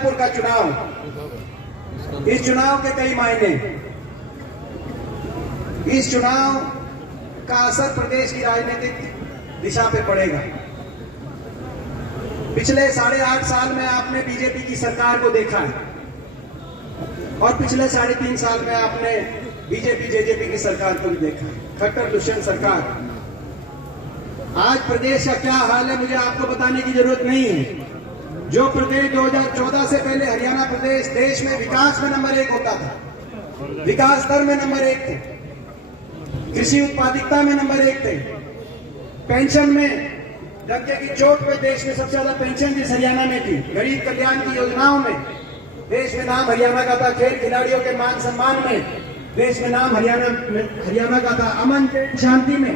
आदमपुर का चुनाव, इस चुनाव के कई मायने। इस चुनाव का असर प्रदेश की राजनीतिक दिशा पे पड़ेगा। पिछले 8.5 साल में आपने बीजेपी की सरकार को देखा है और पिछले 3.5 साल में आपने बीजेपी जेजेपी की सरकार को भी देखा है, खट्टर दुष्यंत सरकार। आज प्रदेश का क्या हाल है मुझे आपको बताने की जरूरत नहीं है। जो प्रदेश 2014 से पहले हरियाणा प्रदेश देश में विकास में नंबर 1 होता था, विकास दर में नंबर 1 थे, कृषि उत्पादकता में नंबर 1 थे, पेंशन में डंके की चोट पे देश में सबसे ज्यादा पेंशन जिस हरियाणा में थी, गरीब कल्याण की योजनाओं में देश में नाम हरियाणा का था, खेल खिलाड़ियों के मान सम्मान में देश में नाम हरियाणा का था, अमन शांति में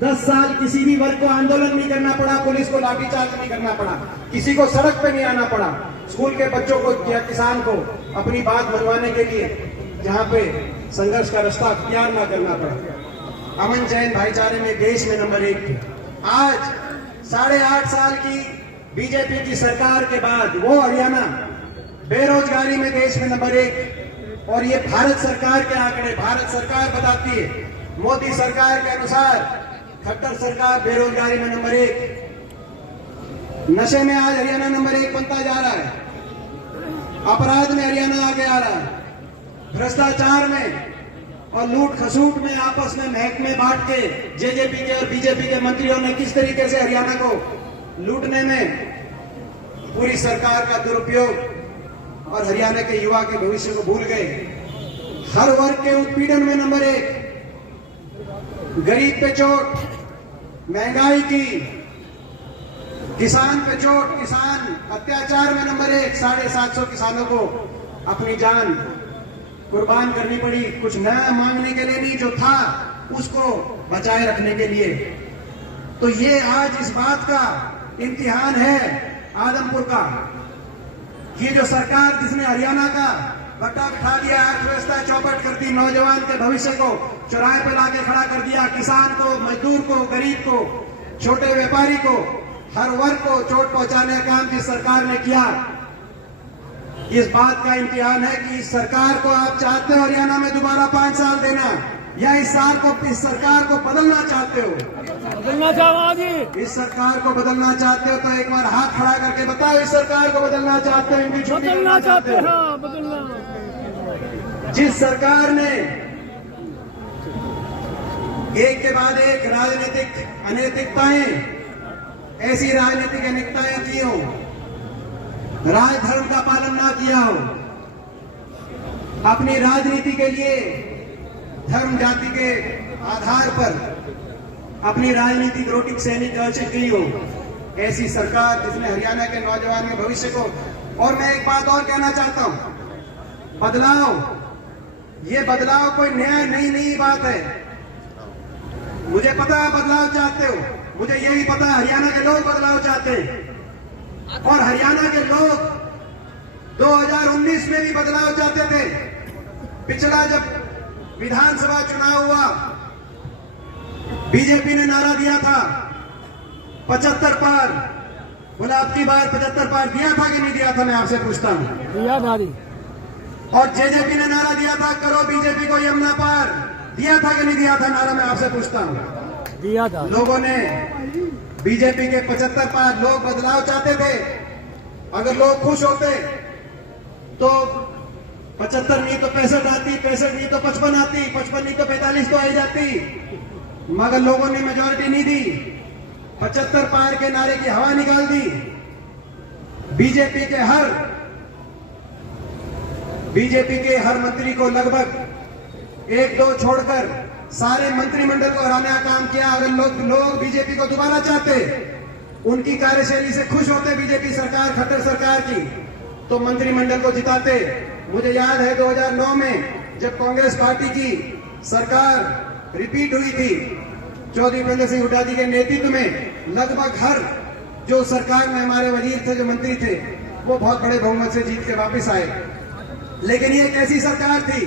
10 साल किसी भी वर्ग को आंदोलन नहीं करना पड़ा, पुलिस को लाठीचार्ज नहीं करना पड़ा, किसी को सड़क पे नहीं आना पड़ा, स्कूल के बच्चों को या किसान को अपनी बात मनवाने के लिए जहां पे संघर्ष का रास्ता अख्तियार ना करना पड़ा। अमन चैन भाईचारे में देश में नंबर 1 थे। आज 8.5 साल की बीजेपी की सरकार के बाद वो हरियाणा बेरोजगारी में देश में नंबर 1, और ये भारत सरकार के आंकड़े, भारत सरकार बताती है, मोदी सरकार के अनुसार खट्टर सरकार बेरोजगारी में नंबर 1, नशे में आज हरियाणा नंबर 1 बनता जा रहा है, अपराध में हरियाणा आगे आ रहा है, भ्रष्टाचार में और लूट खसूट में आपस में महकमे बांट के जेजेपी के और बीजेपी के मंत्रियों ने किस तरीके से हरियाणा को लूटने में पूरी सरकार का दुरुपयोग और हरियाणा के युवा के भविष्य को भूल गए। हर वर्ग के उत्पीड़न में नंबर 1, गरीब पे चोट, महंगाई की, किसान पे चोट, किसान अत्याचार में नंबर 1, 750 किसानों को अपनी जान कुर्बान करनी पड़ी, कुछ नया मांगने के लिए नहीं, जो था उसको बचाए रखने के लिए। तो ये आज इस बात का इम्तिहान है आदमपुर का, ये जो सरकार जिसने हरियाणा का बट्टा बिठा दिया, अर्थव्यवस्था चौपट कर दी, नौजवान के भविष्य को चौराहे पर लाके खड़ा कर दिया, किसान को, मजदूर को, गरीब को, छोटे व्यापारी को, हर वर्ग को चोट पहुंचाने का काम जिस सरकार ने किया, इस बात का इम्तिहान है कि इस सरकार को आप चाहते हो हरियाणा में दोबारा 5 साल देना, या इस सरकार को बदलना चाहते हो? बदलना चाहते, इस सरकार को बदलना चाहते हो तो एक बार हाथ खड़ा करके बताओ, इस सरकार को बदलना चाहते हो, इनकी छुट्टी करना चाहते हो? हाँ, बदलना। जिस सरकार ने एक के बाद एक राजनीतिक अनैतिकताएं, ऐसी राजनीतिक अनैतिकताएं की हो, राजधर्म का पालन ना किया हो, अपनी राजनीति के लिए धर्म जाति के आधार पर अपनी राजनीतिक रोटी सहनी अर्जित की हो, ऐसी सरकार जिसने हरियाणा के नौजवान के भविष्य को। और मैं एक बात और कहना चाहता हूं, बदलाव, ये बदलाव कोई नया नई बात है। मुझे पता है बदलाव चाहते हो, मुझे ये भी पता है हरियाणा के लोग बदलाव चाहते हैं, और हरियाणा के लोग 2019 में भी बदलाव चाहते थे। पिछला जब विधानसभा चुनाव हुआ, बीजेपी ने नारा दिया था 75 पार, बोला अब की बार 75 पार दिया था कि नहीं दिया था? मैं आपसे पूछता हूं। दिया था। और जेजेपी ने नारा दिया था करो बीजेपी को यमुना पार, दिया था कि नहीं दिया था नारा? मैं आपसे पूछता हूं। दिया था। लोगों ने बीजेपी के 75 पार, लोग बदलाव चाहते थे। अगर लोग खुश होते तो 75 नहीं तो 65 आती, 65 नहीं तो 55 आती, 55 नहीं तो 45 तो आई जाती, मगर लोगों ने मेजॉरिटी नहीं दी, 75 पार के नारे की हवा निकाल दी। बीजेपी के हर मंत्री को लगभग 1-2 छोड़कर सारे मंत्रिमंडल को हराने का काम किया। अगर लोग बीजेपी को दोबारा चाहते, उनकी कार्यशैली से खुश होते बीजेपी सरकार, खट्टर सरकार की, तो मंत्रिमंडल को जिताते। मुझे याद है 2009 में जब कांग्रेस पार्टी की सरकार रिपीट हुई थी, चौधरी वीरेंद्र सिंह हुड्डा जी के नेतृत्व में, लगभग हर जो सरकार में हमारे वजीर थे, जो मंत्री थे, वो बहुत बड़े बहुमत से जीत के वापस आए। लेकिन ये एक ऐसी सरकार थी,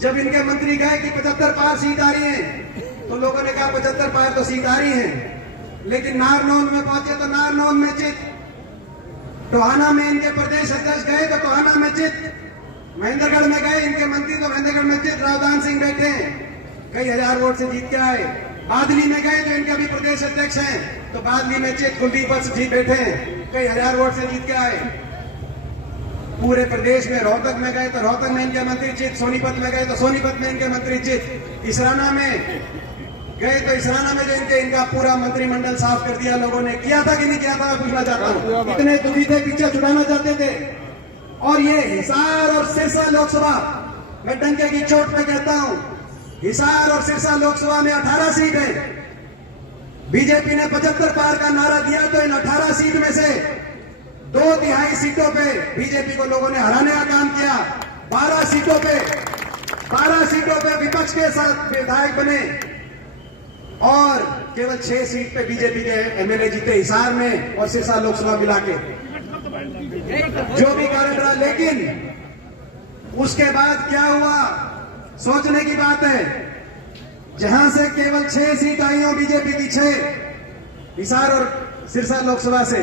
जब इनके मंत्री गए कि 75 पार सीट आ रही है, तो लोगों ने कहा 75 पार तो सीट आ रही है, लेकिन नारनौल में पहुंचे तो नारनौल में चित, टोहाना में इनके प्रदेश अध्यक्ष गए महेंद्रगढ़ में गए, इनके मंत्री तो महेंद्रगढ़ में जीत रावदान सिंह बैठे हैं, कई हजार वोट से जीत के आए। बादली में गए जो इनके अभी प्रदेश अध्यक्ष हैं, तो बादली में चित कुलदीप वत्स जी बैठे हैं, कई हजार वोट से जीत के आए। पूरे प्रदेश में रोहतक में गए तो रोहतक में इनके मंत्री चित, सोनीपत में गए तो सोनीपत में इनके मंत्री चित, इसराना में गए तो इसराना में जो इनका पूरा मंत्रिमंडल साफ कर दिया लोगों ने। किया था कि नहीं किया था, मैं पूछना चाहता हूँ। इतने दुखी थे, पीछे छुड़ाना चाहते थे। और ये हिसार और सिरसा लोकसभा, मैं डंके की चोट पे कहता हूं, हिसार और सिरसा लोकसभा में 18 सीट है। बीजेपी ने 75 पार का नारा दिया, तो इन 18 सीट में से 2/3 सीटों पे बीजेपी को लोगों ने हराने का काम किया। 12 सीटों पे विपक्ष के साथ विधायक बने और केवल 6 सीट पे बीजेपी के एमएलए जीते, हिसार में और सिरसा लोकसभा मिला के। जो भी कारण रहा, लेकिन उसके बाद क्या हुआ, सोचने की बात है। जहां से केवल 6 सीट आई हो बीजेपी की, 6 हिसार और सिरसा लोकसभा से,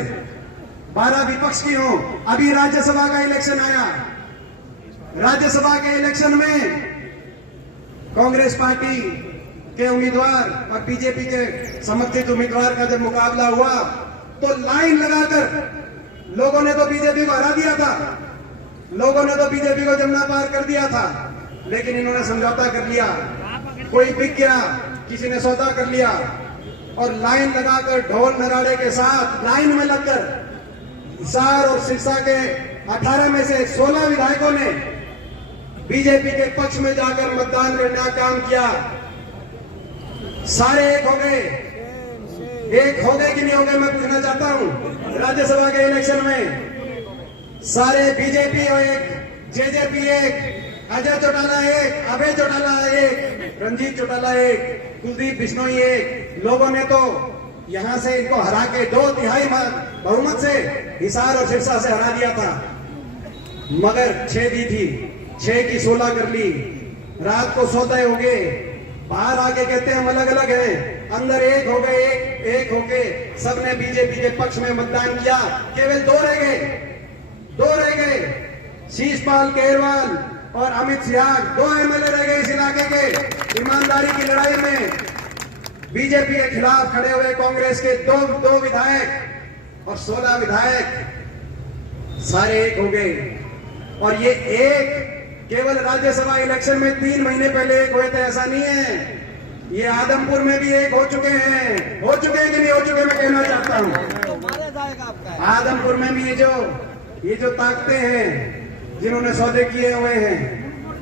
12 विपक्ष की हो। अभी राज्यसभा का इलेक्शन आया, राज्यसभा के इलेक्शन में कांग्रेस पार्टी के उम्मीदवार और बीजेपी के समर्थित उम्मीदवार का जब मुकाबला हुआ, तो लाइन लगाकर लोगों ने तो बीजेपी को हरा दिया था, लोगों ने तो बीजेपी को जमुना पार कर दिया था। लेकिन इन्होंने समझौता कर लिया, कोई बिक गया, किसी ने सौदा कर लिया, और लाइन लगाकर ढोल नगाड़े के साथ लाइन में लगकर हिसार और सिरसा के 18 में से 16 विधायकों ने बीजेपी के पक्ष में जाकर मतदान करने का काम किया। सारे एक हो गए कि नहीं हो गए, मैं पूछना चाहता हूं। राज्यसभा के इलेक्शन में सारे बीजेपी और एक, जेजेपी एक, अजय चौटाला एक, अभय चौटाला एक, रंजीत चौटाला एक, कुलदीप बिश्नोई एक, लोगों ने तो यहां से इनको हरा के 2/3 बहुमत से हिसार और सिरसा से हरा दिया था। मगर 6 दी थी, 6 की 16 कर ली। रात को सौदे हो गए, बाहर आके कहते हैं हम अलग अलग हैं, अंदर एक हो गए, एक होके सबने बीजेपी के पक्ष में मतदान किया। केवल 2 रह गए, शीशपाल केरवाल और अमित सियाग, 2 एमएलए रह गए इस इलाके के। ईमानदारी की लड़ाई में बीजेपी के खिलाफ खड़े हुए कांग्रेस के 2 विधायक और 16 विधायक सारे एक हो गए। और ये एक केवल राज्यसभा इलेक्शन में 3 महीने पहले एक हुए थे, ऐसा नहीं है। ये आदमपुर में भी एक हो चुके हैं कि नहीं हो चुके, मैं कहना चाहता हूं। आदमपुर में भी ये जो ताकतें हैं, जिन्होंने सौदे किए हुए हैं,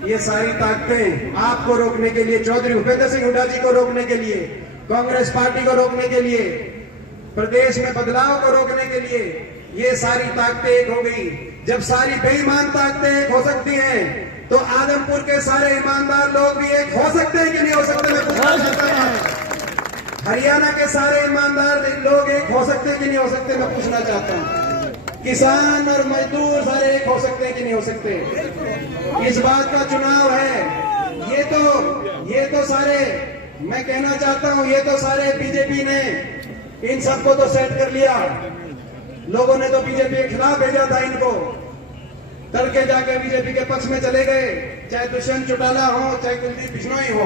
ये सारी ताकतें आपको रोकने के लिए, चौधरी भूपेंद्र सिंह हुड्डा जी को रोकने के लिए, कांग्रेस पार्टी को रोकने के लिए, प्रदेश में बदलाव को रोकने के लिए, ये सारी ताकतें एक हो गई। जब सारी बेईमान ताकतें एक हो सकती हैं, तो आदमपुर के सारे ईमानदार लोग भी एक हो सकते हैं कि नहीं हो सकते, मैं पूछना चाहता हूं। हरियाणा के सारे ईमानदार लोग एक हो सकते हैं कि नहीं हो सकते, मैं पूछना चाहता हूं। किसान और मजदूर सारे एक हो सकते हैं कि नहीं हो सकते। इस बात का चुनाव है। ये तो सारे, मैं कहना चाहता हूं, ये तो सारे बीजेपी ने इन सबको तो सेट कर लिया। लोगों ने तो बीजेपी के खिलाफ भेजा था इनको, तड़के जाके बीजेपी के पक्ष में चले गए, चाहे दुष्यंत चौटाला हो, चाहे कुलदीप बिश्नोई हो।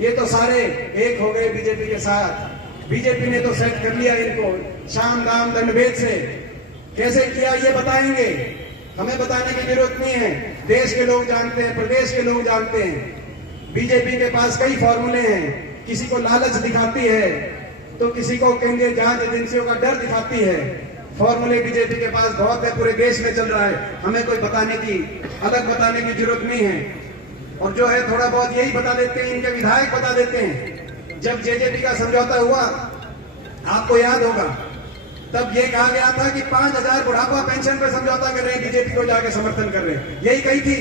ये तो सारे एक हो गए बीजेपी के साथ। बीजेपी ने तो सेट कर लिया इनको, शाम दाम दंडभेद से। कैसे किया ये बताएंगे, हमें बताने की जरूरत नहीं है। देश के लोग जानते हैं, प्रदेश के लोग जानते हैं। बीजेपी के पास कई फॉर्मूले हैं। किसी को लालच दिखाती है, तो किसी को केंद्रीय जांच एजेंसियों का डर दिखाती है। फॉर्मूले बीजेपी के पास बहुत है, पूरे देश में चल रहा है। हमें कोई अलग बताने की जरूरत नहीं है। और जो है थोड़ा बहुत यही बता देते हैं, इनके विधायक बता देते हैं। जब जेजेपी का समझौता हुआ, आपको याद होगा, तब ये कहा गया था कि 5,000 बुढ़ापा पेंशन पर समझौता कर रहे हैं, बीजेपी को जाके समर्थन कर रहे हैं, यही कही थी।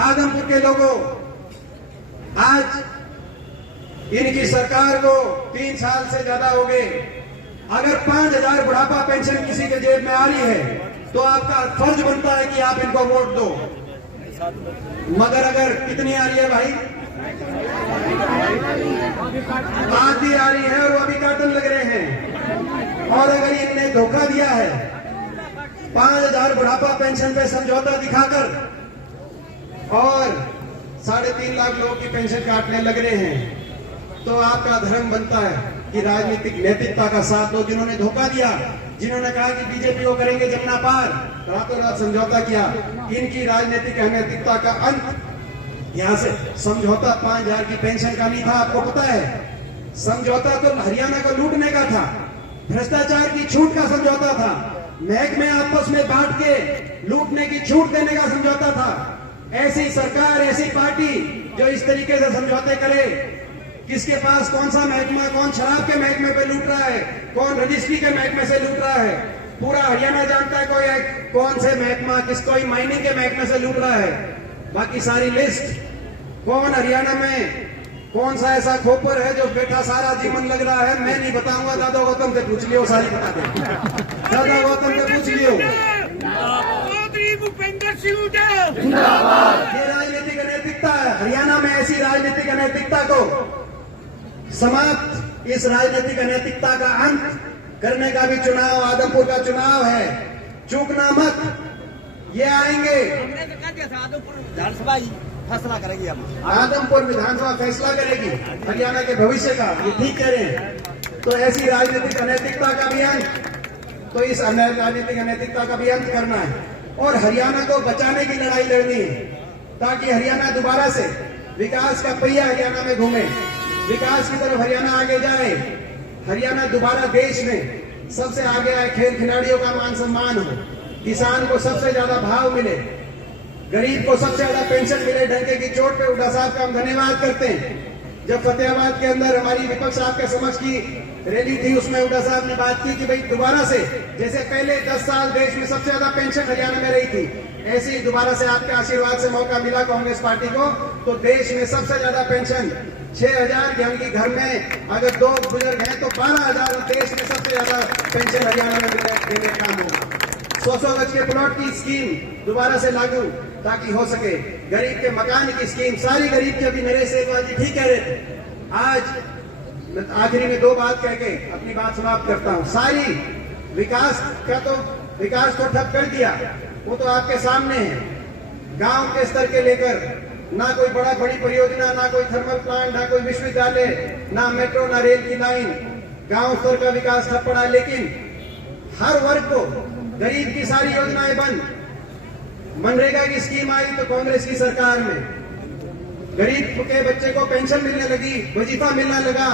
आदमपुर के लोगों, आज इनकी सरकार को 3 साल से ज्यादा हो गए। अगर 5,000 बुढ़ापा पेंशन किसी के जेब में आ रही है, तो आपका फर्ज बनता है कि आप इनको वोट दो। मगर अगर कितनी आ रही है भाई, आधी आ रही है और वो अभी काटन लग रहे हैं। और अगर इनने धोखा दिया है, 5,000 बुढ़ापा पेंशन पे समझौता दिखाकर और 3.5 लाख लोगों की पेंशन काटने लग रहे हैं, तो आपका धर्म बनता है कि राजनीतिक नैतिकता का साथ दो। जिन्होंने धोखा दिया, जिन्होंने कहा कि बीजेपी को करेंगे जमुना पार, रातों रात समझौता किया, इनकी राजनीतिक अनैतिकता का अंत यहाँ से समझौता 5,000 की पेंशन का नहीं था। आपको पता है, समझौता तो हरियाणा को लूटने का था, भ्रष्टाचार की छूट का समझौता था, महकमे आपस में बांट के लूटने की छूट देने का समझौता था। ऐसी सरकार, ऐसी पार्टी जो इस तरीके से समझौते करे, किसके पास कौन सा महकमा, कौन शराब के महकमे पे लूट रहा है, कौन रजिस्ट्री के महकमे से लूट रहा है, पूरा हरियाणा जानता है कोई कौन से महकमा, कोई माइनिंग के महकमे से लूट रहा है। बाकी सारी लिस्ट, कौन हरियाणा में कौन सा ऐसा खोपर है जो बैठा सारा जीवन लग रहा है, मैं नहीं बताऊंगा, दादा गौतम से पूछ लियो, सारी बता दे। दादा गौतम से पूछ लियो। भूपेंद्र सिंह ये राजनीतिक अनैतिकता है। हरियाणा में ऐसी राजनीतिक अनैतिकता को समाप्त, इस राजनीतिक अनैतिकता का अंत करने का भी चुनाव, आदमपुर का चुनाव है, चूकना मत। ये आएंगे, विधानसभा फैसला करेगी, अब आदमपुर विधानसभा फैसला करेगी हरियाणा के भविष्य का, ये ठीक कह रहे हैं। तो ऐसी राजनीतिक अनैतिकता का भी अंत, तो इस राजनीतिक अनैतिकता का भी अंत करना है और हरियाणा को बचाने की लड़ाई लड़नी है, ताकि हरियाणा दोबारा से विकास का पहिया हरियाणा में घूमे, विकास की तरफ हरियाणा आगे जाए, हरियाणा दोबारा देश में सबसे आगे आए, खेल खिलाड़ियों का मान सम्मान हो, किसान को सबसे ज्यादा भाव मिले, गरीब को सबसे ज्यादा पेंशन मिले। डंके की चोट पे हुड्डा साहब का हम धन्यवाद करते हैं। जब फतेहाबाद के अंदर हमारी विपक्ष आपके समझ की रैली थी, उसमें हुड्डा साहब ने बात की कि भाई दोबारा से, जैसे पहले 10 साल देश में सबसे ज्यादा पेंशन हरियाणा में रही थी, ऐसे ही दोबारा से आपके आशीर्वाद से मौका मिला कांग्रेस पार्टी को, तो देश में सबसे ज्यादा पेंशन 6,000, यानी कि घर में अगर 2 बुजुर्ग हैं तो 12,000, देश में सबसे ज्यादा पेंशन हरियाणा में देने का काम होगा। 100 गज के प्लॉट की स्कीम दोबारा से लागू, ताकि हो सके गरीब के मकान की स्कीम, सारी गरीब की। अभी नरेश सेठवाल जी ठीक कह रहे थे। आज आखिरी में 2 बात कह के अपनी बात समाप्त करता हूं। सारी विकास को ठप कर दिया, वो तो आपके सामने है। गांव के स्तर के लेकर ना कोई बड़ी परियोजना, ना कोई थर्मल प्लांट, ना कोई विश्वविद्यालय, ना मेट्रो, ना रेल की लाइन, गांव स्तर का विकास ठप पड़ा। लेकिन हर वर्ग को, गरीब की सारी योजनाएं बंद। मनरेगा की स्कीम आई तो कांग्रेस की सरकार में गरीब के बच्चे को पेंशन मिलने लगी, वजीफा मिलने लगा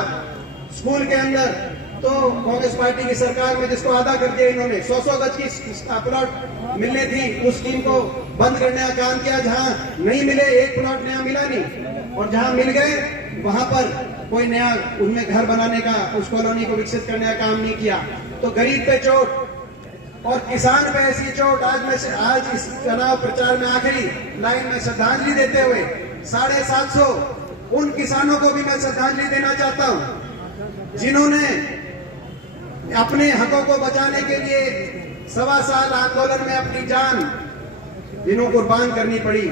स्कूल के अंदर, तो कांग्रेस पार्टी की सरकार में जिसको आधा कर दिया इन्होंने। 100 गज की प्लॉट मिलने थी, उस स्कीम को बंद करने का काम किया। जहां नहीं मिले, एक प्लॉट नया मिला नहीं, और जहां मिल गए वहां पर कोई नया उनमें घर बनाने का, उस कॉलोनी को विकसित करने का काम नहीं किया। तो गरीब पे चोट और किसान पे ऐसी चोट। आज इस चुनाव प्रचार में आखिरी लाइन में श्रद्धांजलि देते हुए 750 उन किसानों को भी मैं श्रद्धांजलि देना चाहता हूं, जिन्होंने अपने हकों को बचाने के लिए 1.25 साल आंदोलन में अपनी जान जिन्हों कुर्बान करनी पड़ी।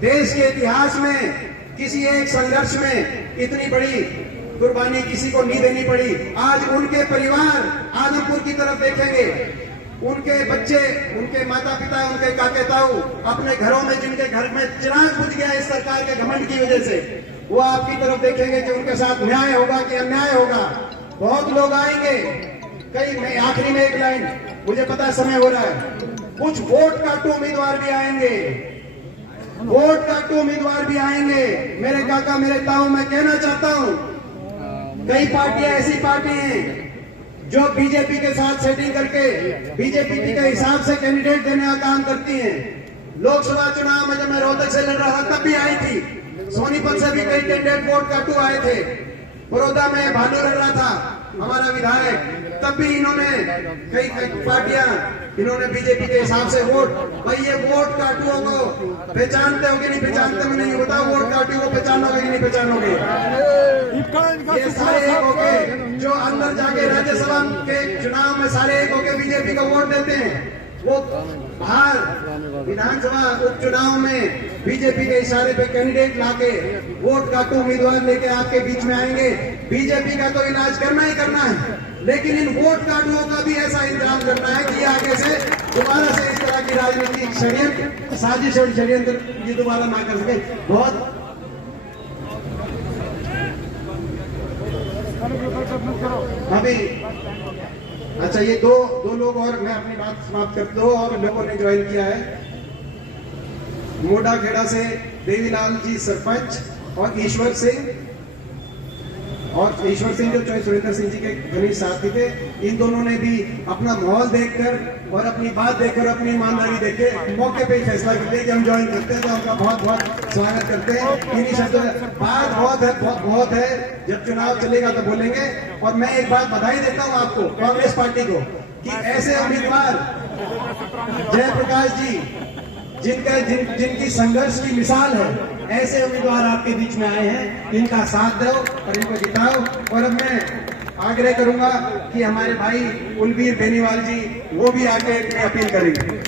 देश के इतिहास में किसी एक संघर्ष में इतनी बड़ी कुर्बानी किसी को नहीं देनी पड़ी। आज उनके परिवार आदमपुर की तरफ देखेंगे, उनके बच्चे, उनके माता पिता, उनके काके ताऊ अपने घरों में, जिनके घर में चिराग बुझ गया इस सरकार के घमंड की वजह से, वो आपकी तरफ देखेंगे कि उनके साथ न्याय होगा कि अन्याय होगा। बहुत लोग आएंगे, कई आखिरी में एक लाइन, मुझे पता है समय हो रहा है, कुछ वोट काटू उम्मीदवार भी आएंगे, वोट काटू उम्मीदवार भी आएंगे। मेरे काका, मेरे ताऊ, मैं कहना चाहता हूं, कई पार्टियां ऐसी पार्टी हैं जो बीजेपी के साथ सेटिंग करके बीजेपी के हिसाब से कैंडिडेट देने का काम करती हैं। लोकसभा चुनाव में जब मैं रोहतक से लड़ रहा था तब भी आई थी, सोनीपत से भी कई कैंडिडेट वोट काटू आए थे, बड़ौदा में भालू लड़ रहा था हमारा विधायक, तब भी इन्होंने कई पार्टियां इन्होंने बीजेपी के हिसाब से वोट। भाई ये वोट काटुओं को पहचानते हो कि नहीं पहचानते, मैं नहीं बताओ, वोट काटुओं को पहचानोगे कि नहीं पहचानोगे? ये सारे एक होके जो अंदर जाके राज्यसभा के चुनाव में सारे एक होके बीजेपी को वोट देते हैं, वो बाहर विधानसभा उपचुनाव में बीजेपी के इशारे पे कैंडिडेट लाके वोट काटू उम्मीदवार लेके आपके बीच में आएंगे। बीजेपी का तो इलाज करना ही करना है, लेकिन इन वोट काटुओं का भी ऐसा इंतजाम करना है कि आगे से दोबारा से इस तरह की राजनीतिक षड्यंत्र, साजिश और षड्यंत्र ये दोबारा ना कर सके। बहुत अभी अच्छा, ये दो लोग और मैं अपनी बात समाप्त कर, दो और लोगों ने ज्वाइन किया है। मोडा खेड़ा से देवीलाल जी सरपंच और ईश्वर सिंह जो सुरेंद्र सिंह जी के घनिष्ठ साथी थे, इन दोनों ने भी अपना माहौल देखकर और अपनी बात देखकर, अपनी ईमानदारी देख के मौके पे ही फैसला करते हैं कि हम ज्वाइन करते हैं। तो उनका बहुत बहुत स्वागत करते हैं। इन्हीं शब्दों में बात बहुत है, जब चुनाव चलेगा तो बोलेंगे। और मैं एक बात बधाई देता हूँ आपको, कांग्रेस पार्टी को, कि ऐसे उम्मीदवार जयप्रकाश जी जिनकी संघर्ष की मिसाल है, ऐसे उम्मीदवार आपके बीच में आए हैं। इनका साथ दो और इनको जिताओ। और अब मैं आग्रह करूंगा कि हमारे भाई कुलबीर बेनीवाल जी वो भी आके अपील करेंगे।